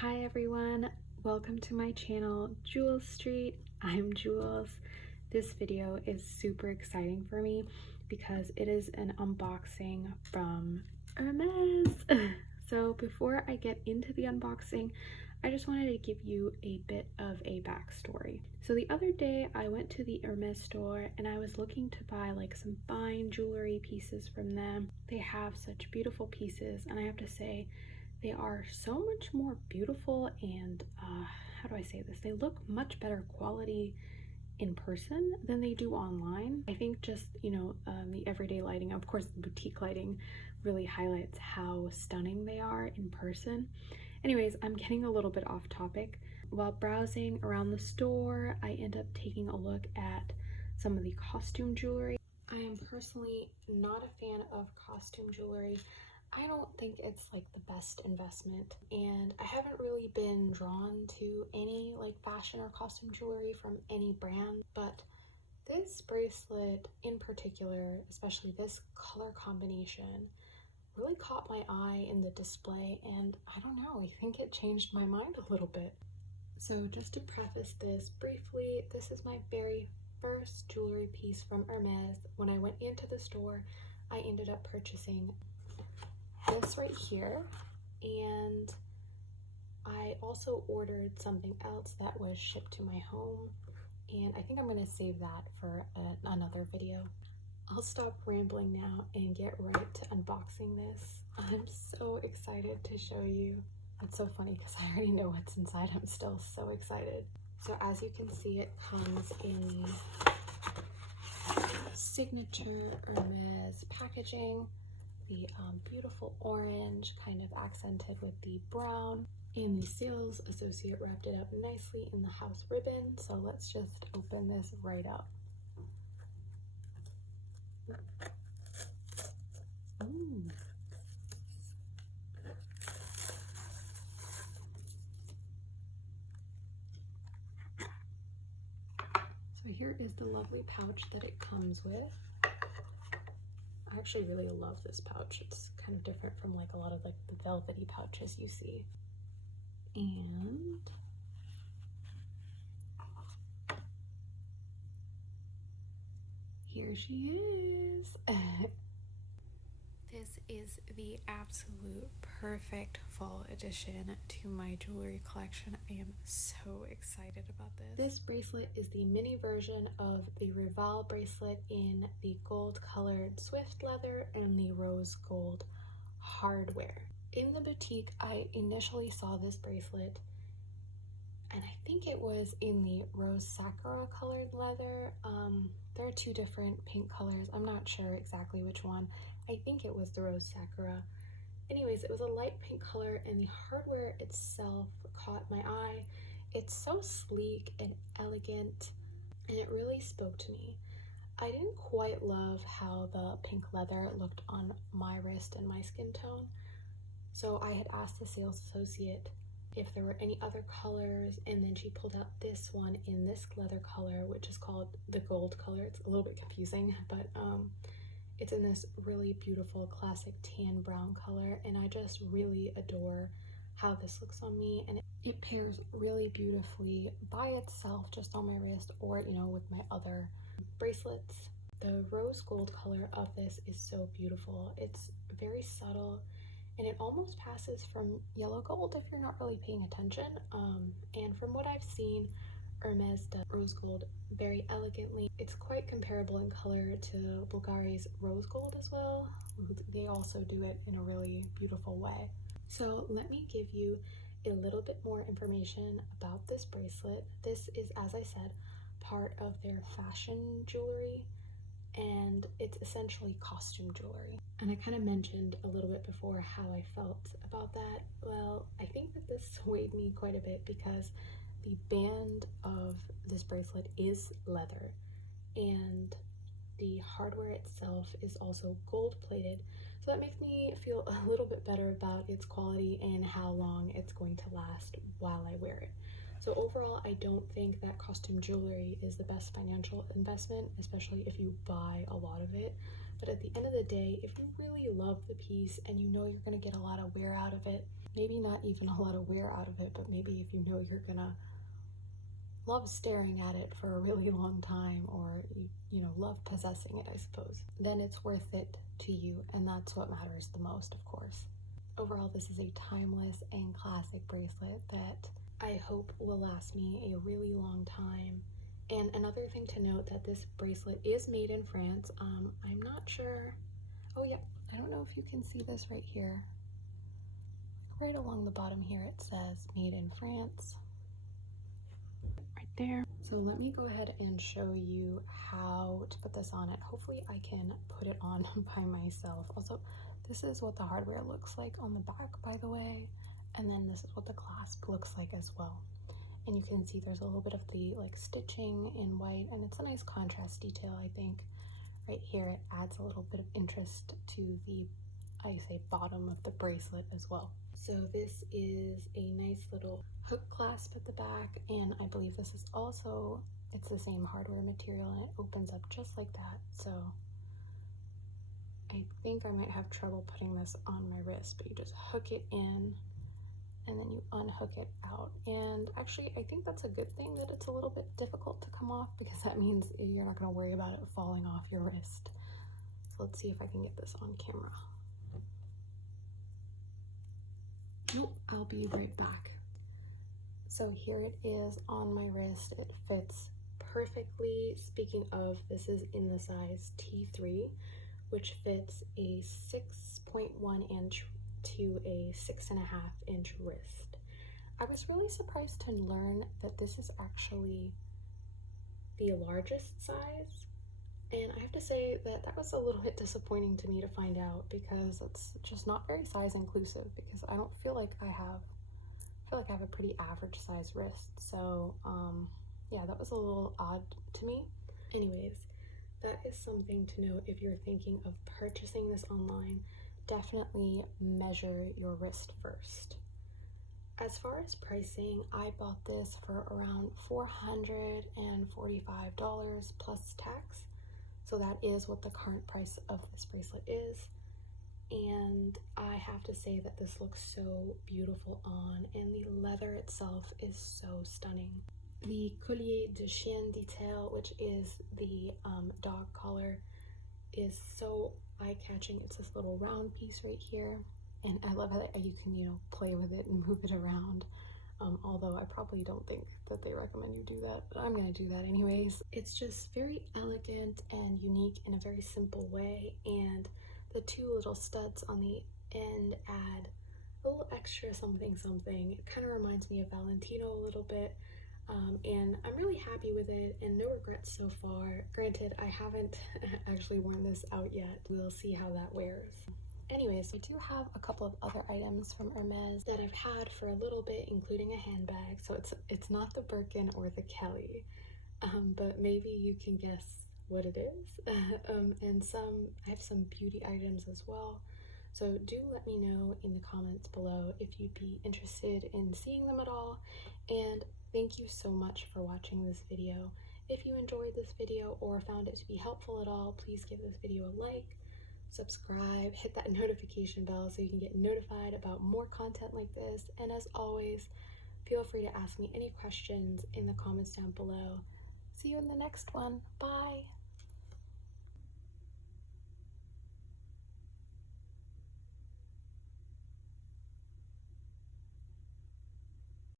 Hi everyone, welcome to my channel, Jules Street. I'm Jules. This video is super exciting for me because it is an unboxing from Hermès. So before I get into the unboxing, I just wanted to give you a bit of a backstory. So the other day I went to the Hermès store and I was looking to buy like some fine jewelry pieces from them. They have such beautiful pieces, and I have to say, they are so much more beautiful and how do I say this? They look much better quality in person than they do online. I think just, the everyday lighting, of course, the boutique lighting really highlights how stunning they are in person. Anyways, I'm getting a little bit off topic. While browsing around the store, I end up taking a look at some of the costume jewelry. I am personally not a fan of costume jewelry. I don't think it's like the best investment, and I haven't really been drawn to any like fashion or costume jewelry from any brand, but this bracelet in particular, especially this color combination, really caught my eye in the display, and I don't know, I think it changed my mind a little bit. So just to preface this briefly, this is my very first jewelry piece from Hermès. When I went into the store, I ended up purchasing this right here, and I also ordered something else that was shipped to my home, and I think I'm going to save that for another video. I'll stop rambling now and get right to unboxing this. I'm so excited to show you. It's so funny because I already know what's inside. I'm still so excited. So as you can see, it comes in the signature Hermès packaging. The beautiful orange kind of accented with the brown, and the sales associate wrapped it up nicely in the house ribbon. So let's just open this right up. Ooh. So here is the lovely pouch that it comes with. I actually really love this pouch. It's kind of different from like a lot of like the velvety pouches you see. And here she is. This is the absolute perfect fall addition to my jewelry collection. I am so excited about this. This bracelet is the mini version of the Rivale bracelet in the gold colored Swift leather and the rose gold hardware. In the boutique, I initially saw this bracelet, and I think it was in the rose sakura colored leather. There are two different pink colors. I'm not sure exactly which one. I think it was the rose sakura. Anyways, it was a light pink color, and the hardware itself caught my eye. It's so sleek and elegant, and it really spoke to me. I didn't quite love how the pink leather looked on my wrist and my skin tone, so I had asked the sales associate if there were any other colors, and then she pulled out this one in this leather color, which is called the gold color. It's a little bit confusing, but it's in this really beautiful classic tan brown color, and I just really adore how this looks on me, and it pairs really beautifully by itself just on my wrist, or with my other bracelets. The rose gold color of this is so beautiful. It's very subtle, and it almost passes from yellow gold if you're not really paying attention. And from what I've seen, Hermès does rose gold very elegantly. It's quite comparable in color to Bulgari's rose gold as well. They also do it in a really beautiful way. So let me give you a little bit more information about this bracelet. This is, as I said, part of their fashion jewelry, and it's essentially costume jewelry. And I kind of mentioned a little bit before how I felt about that. Well, I think that this swayed me quite a bit because the band of this bracelet is leather, and the hardware itself is also gold plated, so that makes me feel a little bit better about its quality and how long it's going to last while I wear it. So overall, I don't think that costume jewelry is the best financial investment, especially if you buy a lot of it. but at the end of the day, if you really love the piece and you know you're going to get a lot of wear out of it, maybe not even a lot of wear out of it, but maybe if you know you're going to love staring at it for a really long time, or you know, love possessing it, I suppose, then it's worth it to you, and that's what matters the most, of course. Overall, this is a timeless and classic bracelet that I hope will last me a really long time. And another thing to note, that this bracelet is made in France. I'm not sure. Oh yeah, I don't know if you can see this right here. Right along the bottom here it says made in France. Right there. So let me go ahead and show you how to put this on it. Hopefully I can put it on by myself. Also, this is what the hardware looks like on the back, by the way, and then this is what the clasp looks like as well. And you can see there's a little bit of the like stitching in white, and it's a nice contrast detail, I think. Right here it adds a little bit of interest to the, I say, bottom of the bracelet as well. So this is a nice little hook clasp at the back, and I believe this is also, it's the same hardware material, and it opens up just like that. So I think I might have trouble putting this on my wrist, but you just hook it in and then you unhook it out. And actually, I think that's a good thing that it's a little bit difficult to come off, because that means you're not going to worry about it falling off your wrist. So let's see if I can get this on camera. Nope, I'll be right back. So here it is on my wrist. It fits perfectly. Speaking of, this is in the size T3, which fits a 6.1 inch to a 6.5 inch wrist. I was really surprised to learn that this is actually the largest size, and I have to say that that was a little bit disappointing to me to find out, because it's just not very size inclusive, because I don't feel like I have a pretty average size wrist. So yeah, that was a little odd to me. Anyways, that is something to note if you're thinking of purchasing this online. Definitely measure your wrist first. As far as pricing, I bought this for around $445 plus tax. So that is what the current price of this bracelet is. And I have to say that this looks so beautiful on, and the leather itself is so stunning. The collier de chien detail, which is the dog collar, is so eye-catching. It's this little round piece right here, and I love how you can, you know, play with it and move it around. Although I probably don't think that they recommend you do that, but I'm gonna do that anyways. It's just very elegant and unique in a very simple way, and the two little studs on the end add a little extra something something. It kind of reminds me of Valentino a little bit, and I'm really happy with it, and no regrets so far. Granted, I haven't actually worn this out yet. We'll see how that wears. Anyways, I do have a couple of other items from Hermès that I've had for a little bit, including a handbag. So it's not the Birkin or the Kelly, but maybe you can guess what it is. And I have some beauty items as well. So do let me know in the comments below if you'd be interested in seeing them at all. And thank you so much for watching this video. If you enjoyed this video or found it to be helpful at all, please give this video a like, subscribe, hit that notification bell so you can get notified about more content like this. And as always, feel free to ask me any questions in the comments down below. See you in the next one. Bye!